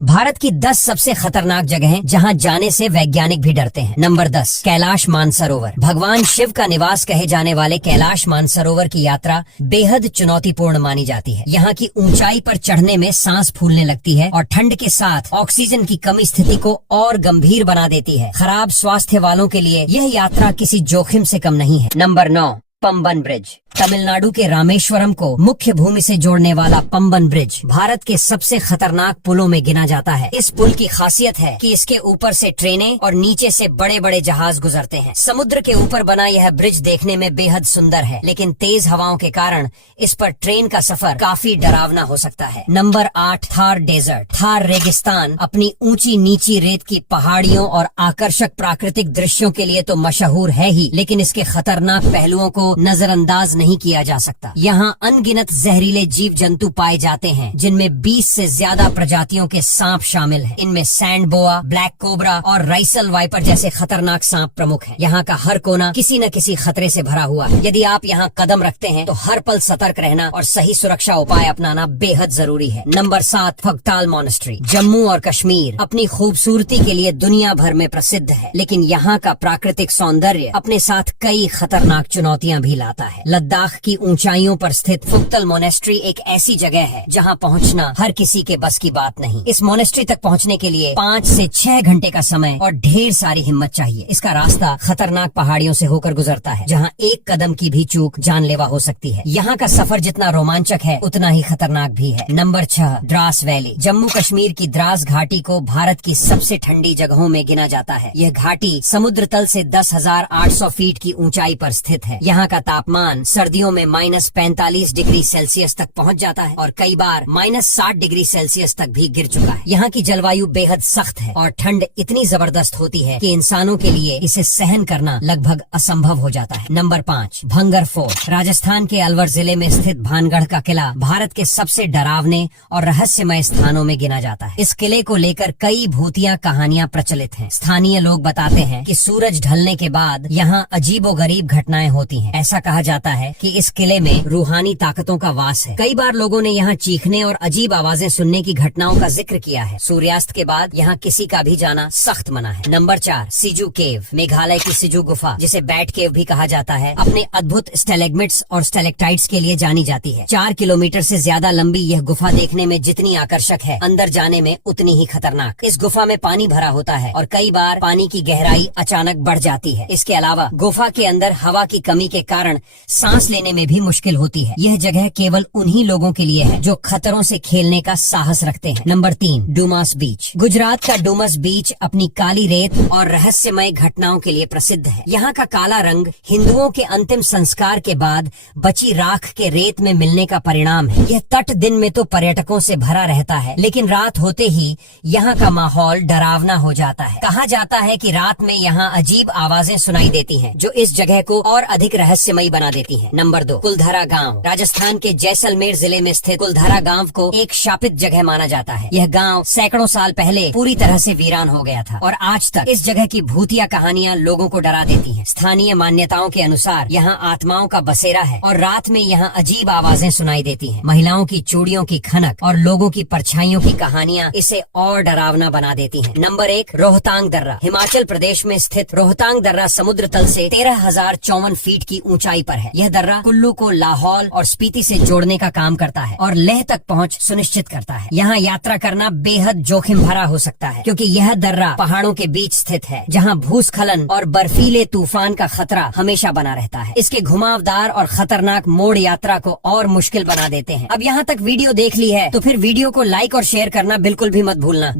भारत की 10 सबसे खतरनाक जगहें जहां जाने से वैज्ञानिक भी डरते हैं। नंबर 10, कैलाश मानसरोवर। भगवान शिव का निवास कहे जाने वाले कैलाश मानसरोवर की यात्रा बेहद चुनौतीपूर्ण मानी जाती है। यहाँ की ऊंचाई पर चढ़ने में सांस फूलने लगती है और ठंड के साथ ऑक्सीजन की कमी स्थिति को और गंभीर बना देती है। खराब स्वास्थ्य वालों के लिए यह यात्रा किसी जोखिम से कम नहीं है। Number 9, Pamban bridge. तमिलनाडु के रामेश्वरम को मुख्य भूमि से जोड़ने वाला पंबन ब्रिज भारत के सबसे खतरनाक पुलों में गिना जाता है। इस पुल की खासियत है कि इसके ऊपर से ट्रेनें और नीचे से बड़े बड़े जहाज गुजरते हैं। समुद्र के ऊपर बना यह ब्रिज देखने में बेहद सुंदर है, लेकिन तेज हवाओं के कारण इस पर ट्रेन का सफर काफी डरावना हो सकता है। Number 8, Thar desert. थार रेगिस्तान अपनी ऊंची नीची रेत की पहाड़ियों और आकर्षक प्राकृतिक दृश्यों के लिए तो मशहूर है ही, लेकिन इसके खतरनाक पहलुओं को नजरअंदाज नहीं किया जा सकता। यहाँ अनगिनत जहरीले जीव जंतु पाए जाते हैं, जिनमें 20 से ज्यादा प्रजातियों के सांप शामिल हैं। इनमें सैंड बोआ, ब्लैक कोबरा और राइसल वाइपर जैसे खतरनाक सांप प्रमुख हैं। यहाँ का हर कोना किसी न किसी खतरे से भरा हुआ है। यदि आप यहाँ कदम रखते हैं तो हर पल सतर्क रहना और सही सुरक्षा उपाय अपनाना बेहद जरूरी है। Number 7, फगताल monastery. जम्मू और कश्मीर अपनी खूबसूरती के लिए दुनिया भर में प्रसिद्ध है, लेकिन यहाँ का प्राकृतिक सौंदर्य अपने साथ कई खतरनाक चुनौतियाँ भी लाता है। लद्दाख की ऊंचाइयों पर स्थित फुक्तल मोनेस्ट्री एक ऐसी जगह है जहां पहुंचना हर किसी के बस की बात नहीं। इस मोनेस्ट्री तक पहुंचने के लिए 5 से 6 घंटे का समय और ढेर सारी हिम्मत चाहिए। इसका रास्ता खतरनाक पहाड़ियों से होकर गुजरता है, जहां एक कदम की भी चूक जानलेवा हो सकती है। यहाँ का सफर जितना रोमांचक है उतना ही खतरनाक भी है। Number 6, Dras valley. जम्मू कश्मीर की द्रास घाटी को भारत की सबसे ठंडी जगहों में गिना जाता है। यह घाटी समुद्र तल से 10,800 फीट की ऊंचाई पर स्थित है। यहाँ का तापमान सर्दियों में -45 डिग्री सेल्सियस तक पहुंच जाता है और कई बार -60 डिग्री सेल्सियस तक भी गिर चुका है। यहाँ की जलवायु बेहद सख्त है और ठंड इतनी जबरदस्त होती है कि इंसानों के लिए इसे सहन करना लगभग असंभव हो जाता है। Number 5, bhangar fort. राजस्थान के अलवर जिले में स्थित भानगढ़ का किला भारत के सबसे डरावने और रहस्यमय स्थानों में गिना जाता है। इस किले को लेकर कई भूतिया कहानियां प्रचलित हैं। स्थानीय लोग बताते हैं कि सूरज ढलने के बाद यहाँ अजीबोगरीब घटनाएं होती हैं। ऐसा कहा जाता है कि इस किले में रूहानी ताकतों का वास है। कई बार लोगों ने यहाँ चीखने और अजीब आवाजें सुनने की घटनाओं का जिक्र किया है। सूर्यास्त के बाद यहाँ किसी का भी जाना सख्त मना है। नंबर 4, सिजू केव। मेघालय की सिजू गुफा, जिसे बैट केव भी कहा जाता है, अपने अद्भुत स्टेलेग्मिट्स और स्टेलेक्टाइट्स के लिए जानी जाती है। 4 किलोमीटर से ज्यादा लंबी यह गुफा देखने में जितनी आकर्षक है, अंदर जाने में उतनी ही खतरनाक। इस गुफा में पानी भरा होता है और कई बार पानी की गहराई अचानक बढ़ जाती है। इसके अलावा गुफा के अंदर हवा की कमी के कारण सांस लेने में भी मुश्किल होती है। यह जगह केवल उन्हीं लोगों के लिए है जो खतरों से खेलने का साहस रखते हैं। नंबर 3, डुमास बीच। गुजरात का डुमस बीच अपनी काली रेत और रहस्यमय घटनाओं के लिए प्रसिद्ध है। यहाँ का काला रंग हिंदुओं के अंतिम संस्कार के बाद बची राख के रेत में मिलने का परिणाम है। यह तट दिन में तो पर्यटकों से भरा रहता है, लेकिन रात होते ही यहाँ का माहौल डरावना हो जाता है। कहा जाता है कि रात में यहाँ अजीब आवाजें सुनाई देती हैं, जो इस जगह को और अधिक रहस्यमयी बना देती हैं। नंबर 2, कुलधरा गांव। राजस्थान के जैसलमेर जिले में स्थित कुलधरा गांव को एक शापित जगह माना जाता है। यह गांव सैकड़ों साल पहले पूरी तरह से वीरान हो गया था और आज तक इस जगह की भूतिया कहानियां लोगों को डरा देती हैं। स्थानीय मान्यताओं के अनुसार यहाँ आत्माओं का बसेरा है और रात में यहाँ अजीब आवाजें सुनाई देती हैं। महिलाओं की चूड़ियों की खनक और लोगों की परछाइयों की कहानियां इसे और डरावना बना देती हैं। नंबर 1, रोहतांग दर्रा। हिमाचल प्रदेश में स्थित रोहतांग दर्रा समुद्र तल से 13,054 फीट की ऊंचाई पर है। यह दर्रा कुल्लू को लाहौल और स्पीति से जोड़ने का काम करता है और लेह तक पहुंच सुनिश्चित करता है। यहाँ यात्रा करना बेहद जोखिम भरा हो सकता है, क्योंकि यह दर्रा पहाड़ों के बीच स्थित है, जहाँ भूस्खलन और बर्फीले तूफान का खतरा हमेशा बना रहता है। इसके घुमावदार और खतरनाक मोड़ यात्रा को और मुश्किल बना देते हैं। अब यहाँ तक वीडियो देख ली है तो फिर वीडियो को लाइक और शेयर करना बिल्कुल भी मत भूलना।